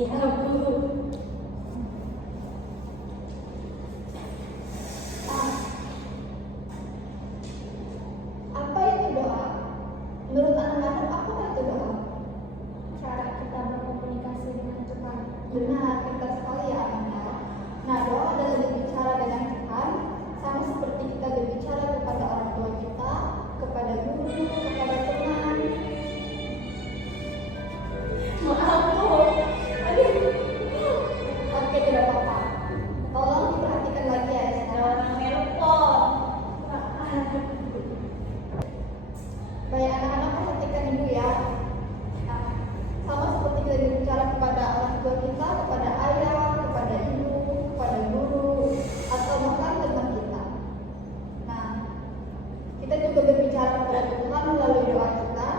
Iya, Bu. Nah, apa itu doa? Menurut anak-anak, apa itu doa? Cara kita berkomunikasi dengan Tuhan. Benar, pintar sekali ya anak-anak. Nah, doa adalah berbicara dengan Tuhan, sama seperti kita berbicara kepada orang tua kita, kepada guru, kepada teman. Maaf, Bu. Aduh. Oke, tidak apa-apa. Tolong diperhatikan lagi ya, Esther. Orang telepon. Baik, anak-anak perhatikan ibu ya. Nah, sama seperti kita berbicara kepada orang tua kita, kepada ayah, kepada ibu, kepada guru, atau bahkan teman kita. Nah, kita juga berbicara kepada Tuhan melalui doa kita.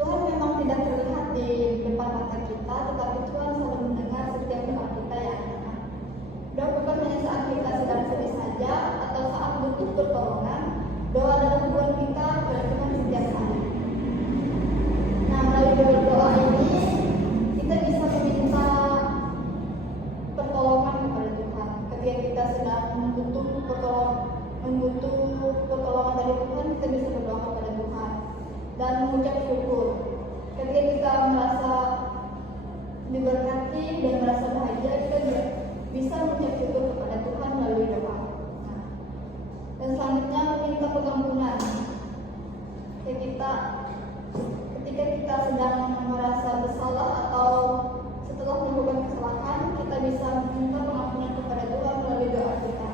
Tuhan memang tidak terlihat di depan mata kita, tetapi Tuhan selalu mendengar setiap doa kita ya anak-anak. Doa bukan hanya saat kita sedang sedih saja atau saat butuh pertolongan. Doa adalah hubungan kita kepada Tuhan setiap hari. Nah, melalui doa ini kita bisa meminta pertolongan kepada Tuhan. Ketika kita sedang membutuh pertolongan dari Tuhan, kita bisa berdoa kepada Tuhan dan mengucap syukur. Ketika kita merasa diberkati dan merasa bahagia, kita juga bisa mengucap syukur kepada Tuhan melalui doa. Nah, dan selanjutnya meminta pengampunan. Ketika kita sedang merasa bersalah atau setelah melakukan kesalahan, kita bisa meminta pengampunan kepada Tuhan melalui doa kita.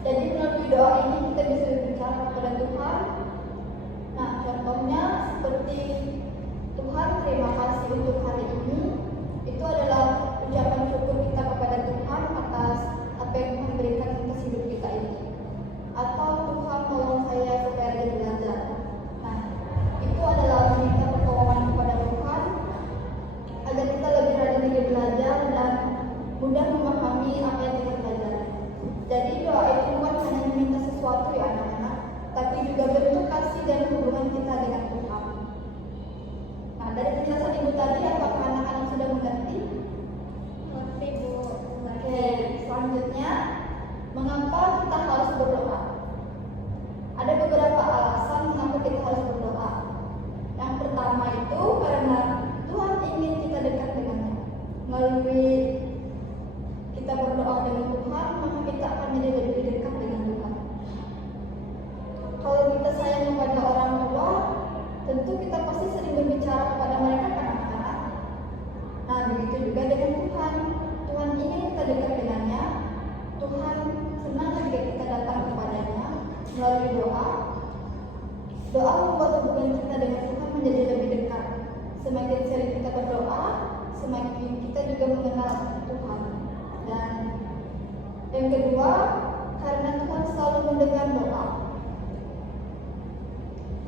Jadi melalui doa ini kita bisa berbicara kepada Tuhan. Nah, contohnya seperti Tuhan, terima kasih untuk hari ini. Itu adalah ucapan syukur kita kepada Tuhan atas apa yang Tuhan berikan atas hidup kita ini. Atau Tuhan tolong saya supaya rajin belajar. Nah, itu adalah meminta pertolongan kepada Tuhan agar kita lebih rajin lagi belajar dan mudah memahami apa yang kita pelajari. Jadi doa itu bukan hanya meminta sesuatu ya anak-anak, tapi juga bentuk kasih dan hubungan kita dengan Tuhan. Nah, dari penjelasan ibu tadi, apakah anak-anak sudah mengerti? Mengerti, Bu. Oke, selanjutnya, mengapa kita harus berdoa? Ada beberapa alasan mengapa kita harus berdoa. Yang pertama itu karena Tuhan ingin kita dekat dengannya. Melalui kita berdoa dengan Tuhan, maka kita akan menjadi lebih dekat dengan Tuhan. Kalau kita sayang kepada orang tua, tentu kita pasti sering berbicara kepada mereka kan anak-anak. Nah, begitu juga dengan Tuhan. Tuhan ingin kita dekat dengannya. Tuhan senang jika kita datang kepadanya melalui doa. Doa membuat hubungan kita dengan Tuhan menjadi lebih dekat. Semakin sering kita berdoa, semakin kita juga mengenal Tuhan. Dan yang kedua, karena Tuhan selalu mendengar doa.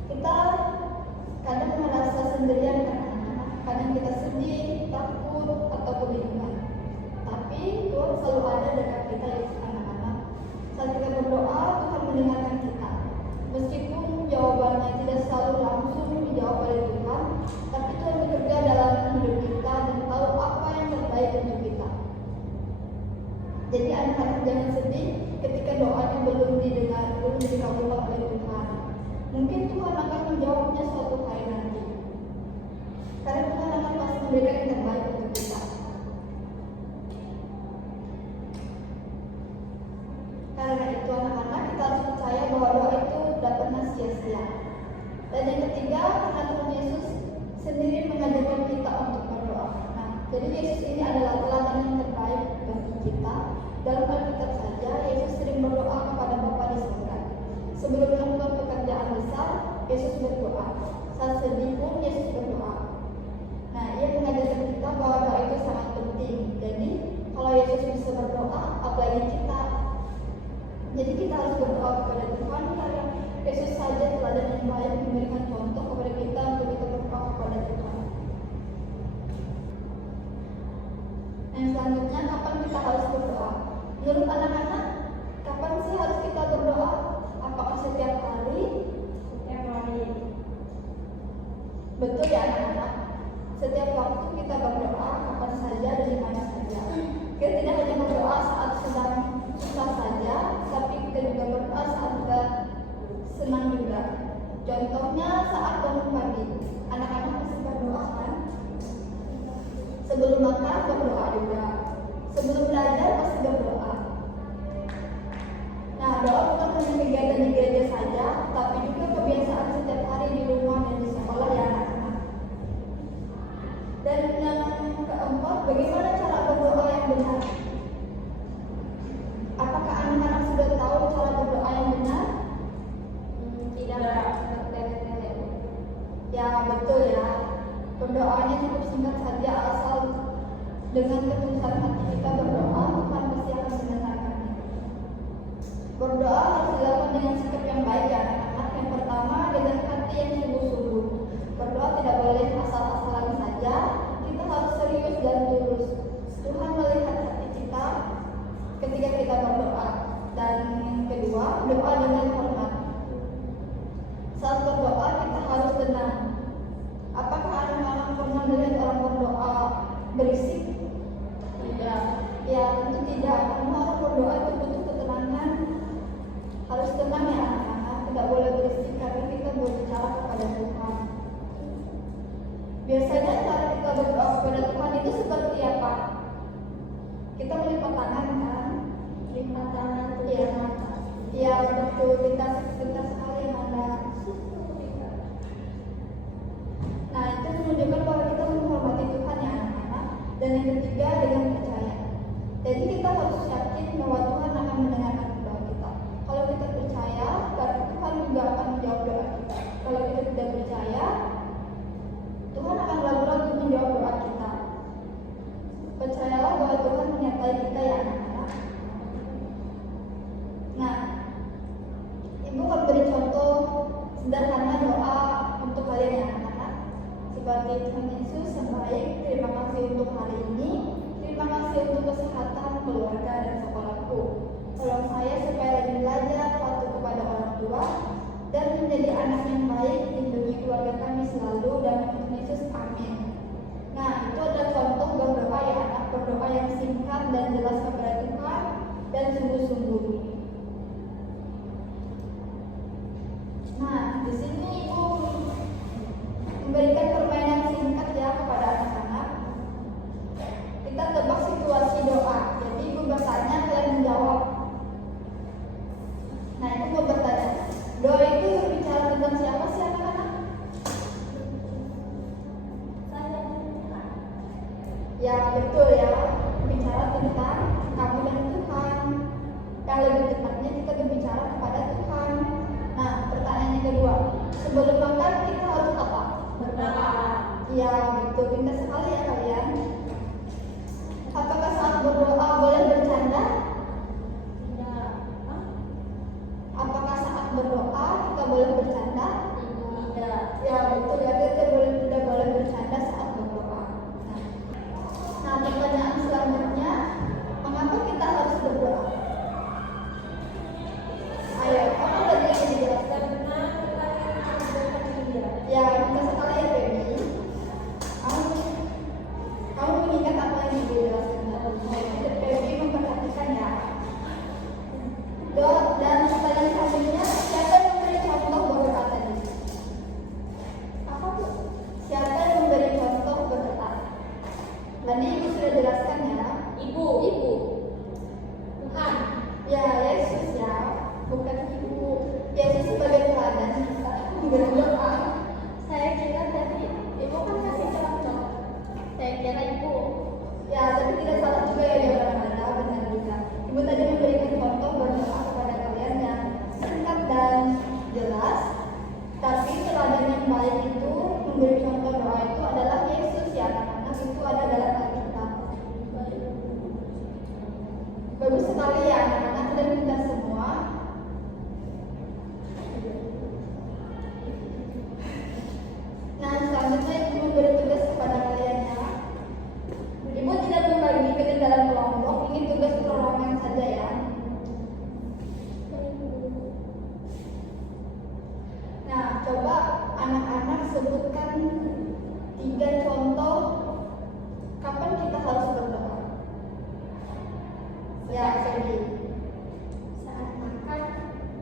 Kita kadang merasa sendirian kan anak-anak. Kadang kita sedih, takut, atau kebingungan. Tapi Tuhan selalu ada dekat kita ya anak-anak. Saat kita berdoa, Tuhan mendengarkan kita. Meskipun jawabannya tidak selalu langsung dijawab oleh Tuhan, tapi Tuhan bekerja dalam hidup kita dan tahu apa yang terbaik untuk kita. Jadi anak-anak jangan sedih ketika doanya belum didengar, belum dikabulkan oleh Tuhan. Mungkin Tuhan akan menjawabnya suatu hari nanti. Karena Tuhan akan pasti memberikan yang terbaik untuk kita. Karena itu anak-anak kita harus percaya bahwa doa itu tidak pernah sia-sia. Dan yang ketiga, karena Tuhan Yesus sendiri mengajarkan kita untuk berdoa. Nah, jadi Yesus ini adalah teladan yang terbaik bagi kita. Dalam Alkitab saja, Yesus sering berdoa kepada Bapa di surga. Sebelum melakukan pekerjaan besar, Yesus berdoa. Saat sedih pun Yesus berdoa. Nah, ia mengajarkan kita bahwa doa itu sangat penting. Jadi, kalau Yesus bisa berdoa, apalagi kita. Jadi kita harus berdoa kepada Tuhan karena Yesus saja teladan yang baik memberikan contoh kepada kita untuk kita berdoa kepada Tuhan. Yang selanjutnya, kapan kita harus berdoa? Menurut anak-anak, kapan sih harus kita berdoa? Apakah setiap hari? Setiap hari. Betul ya anak-anak? Setiap waktu kita berdoa kapan saja dan di mana saja. Kita tidak hanya berdoa saat sedang susah saja, tapi kita juga berdoa saat kita senang juga. Contohnya saat bangun pagi, anak-anak pasti berdoa kan? Sebelum makan berdoa juga. Sebelum belajar pasti berdoa. Nah, doa bukan hanya kegiatan di gereja saja, tapi juga kebiasaan setiap hari di rumah dan di sekolah ya anak-anak. Dan yang keempat, bagaimana cara berdoa yang benar? Apakah anak-anak sudah tahu cara berdoa yang benar? Tidak. Ya, betul ya. Berdoanya cukup singkat saja, asal dengan ketulusan hati kita berdoa, Tuhan pasti akan mendengarkannya. Berdoa harus dilakukan dengan sikap yang baik ya anak-anak. Yang pertama, dengan hati yang sungguh-sungguh. Berdoa tidak boleh asal-asalan saja, kita harus serius dan tulus. Tuhan melihat hati kita ketika kita berdoa. Dan yang kedua, doa dengan hormat. Saat berdoa kita harus tenang. Apakah anak-anak pernah melihat orang berdoa berisik? Tidak. Ya, tentu tidak. Karena orang berdoa itu butuh ketenangan. Harus tenang ya anak-anak. Tidak boleh berisik karena kita berbicara kepada Tuhan. Biasanya cara kita berdoa kepada Tuhan itu seperti apa? Kita melipat tangan kan? Lipat tangan, tulis mata. Iya, betul. Kita sekali yang ada. Nah, itu menunjukkan bahwa kita menghormati Tuhan ya anak-anak. Dan yang ketiga, dengan percaya. Jadi kita harus yakin bahwa Tuhan akan mendengarkan doa kita. Kalau kita percaya, berarti Tuhan juga akan menjawab doa kita. Kalau kita tidak percaya, Tuhan akan ragu-ragu menjawab doa kita. Percayalah bahwa Tuhan menyertai kita ya anak-anak. Nah, Ibu akan beri contoh sederhana doa untuk kalian ya anak-anak. Seperti Tuhan Yesus yang baik, terima kasih untuk hari ini. Terima kasih untuk kesehatan, keluarga, dan sekolahku. Tolong saya supaya rajin belajar, patuh kepada orang tua, dan menjadi anak yang baik, lindungi keluarga kami selalu, dan Tuhan Yesus, amin. Nah, itu adalah contoh berdoa ya anak, berdoa yang singkat dan jelas kepada Tuhan, dan sungguh-sungguh. Nah, di sini Ibu memberikan permainan singkat ya kepada anak-anak. Kita tebak situasi doa. Jadi Ibu bertanya, kalian menjawab. Nah, Ibu mau bertanya, doa itu berbicara tentang siapa sih anak-anak? Ya, betul ya. Berbicara tentang kamu dan Tuhan. Yang lebih tepatnya kita berbicara kepada Tuhan. Nah, pertanyaan yang kedua, sebelum makan kita harus apa? Berdoa. Iya, betul. Pintar sekali ya kalian. Apakah saat berdoa boleh bercanda? Tidak. Apakah saat berdoa kita boleh bercanda? Tidak. Ya, betul ya. Kita tidak boleh bercanda saat berdoa. Nah, pertanyaan selanjutnya, mengapa kita harus berdoa? Ayo, apa tadi yang dijelaskan? Ya, kita sekali ya, Feby. Kamu mengingat apa yang dijelaskan tadi? Feby memperhatikan ya. Dan pertanyaan selanjutnya, siapa yang memberi contoh berdoa tadi? Apa tuh? Siapa yang memberi contoh berdoa? Tadi Ibu sudah jelaskan ya. Ibu. Tuhan. Ya, Yesus ya. Bukan Ibu. Yesus sebagai teladan kita berdoa. Saya kira tadi Ibu kan kasih contoh. Saya kira Ibu. Ya, tapi tidak salah juga ya jawaban Anda, benar juga. Ibu tadi memberikan contoh berdoa kepada kalian yang singkat dan jelas. Tapi teladan yang baik itu memberi contoh doa itu adalah Yesus ya anak-anak, itu ada dalam Alkitab. Bagus sekali ya anak-anak dan kita semua. sebutkan 3 contoh kapan kita harus berdoa. Ya, Feby. Saat makan,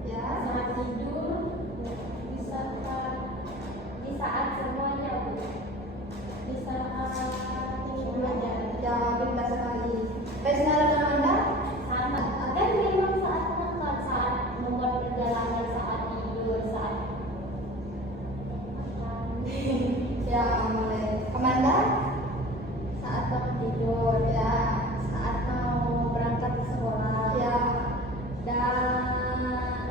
Ya, saat tidur, di saat semuanya, di saat ingin belajar. ya pintar sekali. Resnara dan Anda? Sama. Dan memang saat makan, saat membuat perjalanan, saat tidur, saat makan. Ya, boleh. Amanda? Saat bangun tidur, Ya, saat mau berangkat ke sekolah, ya, dan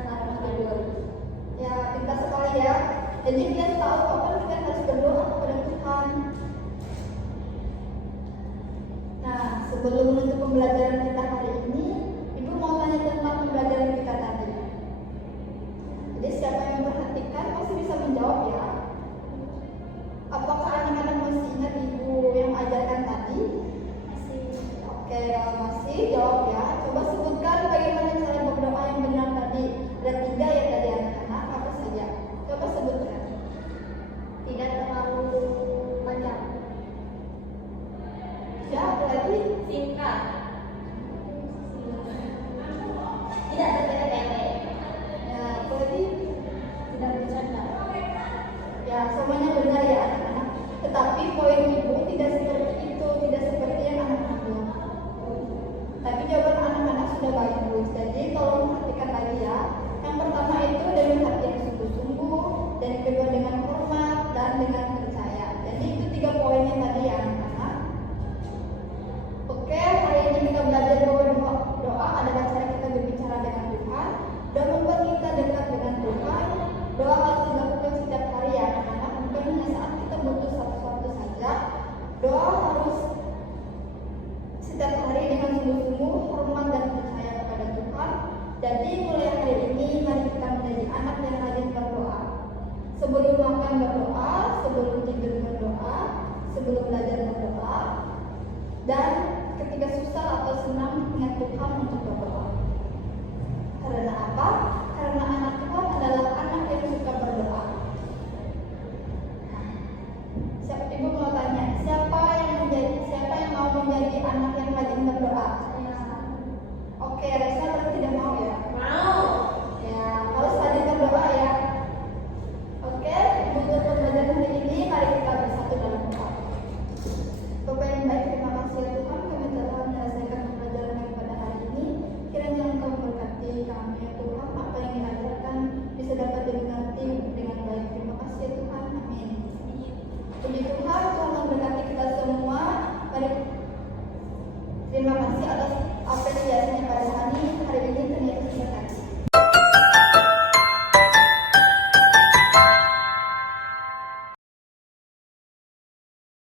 saat mau tidur. ya pintar sekali ya. Jadi dia tahu kapan kita harus berdoa kepada Tuhan. Nah, sebelum menutup pembelajaran kita hari ini, Ibu mau tanya tentang pembelajaran kita tadi. Jadi siapa yang memperhatikan pasti bisa menjawab ya. Apakah anak-anak masih ingat Ibu yang ajarkan tadi? Masih. Oke, kalau masih jawab ya. Coba sebutkan bagaimana cara berdoa yang benar tadi. Ada 3 ya tadi anak-anak, apa saja? Coba sebutkan. Tidak terlalu panjang, Ya, apalagi? singkat, tidak bertele-tele, Ya, apalagi? tidak bercanda. Ya, semuanya benar ya anak-anak. Tetapi poin Ibu tidak seperti itu, tidak seperti yang anak-anak bilang. Tapi jawaban anak-anak sudah bagus. Jadi tolong perhatikan lagi ya. Yang pertama itu dengan hati yang sungguh-sungguh, dan yang kedua dengan hormat dan dengan percaya. Jadi itu 3 poinnya tadi ya anak-anak. Oke, hari ini kita belajar bahwa doa adalah cara kita berbicara dengan Tuhan dan membuat kita dekat dengan Tuhan. Doa harus dilakukan setiap hari ya anak-anak, bukan hanya saat kita butuh sesuatu saja. Doa harus setiap hari dengan sungguh-sungguh, hormat dan percaya kepada Tuhan. Jadi mulai hari ini mari kita menjadi anak yang rajin berdoa. Sebelum makan berdoa, sebelum tidur berdoa, sebelum belajar berdoa, dan ketika susah atau senang ingat Tuhan untuk berdoa.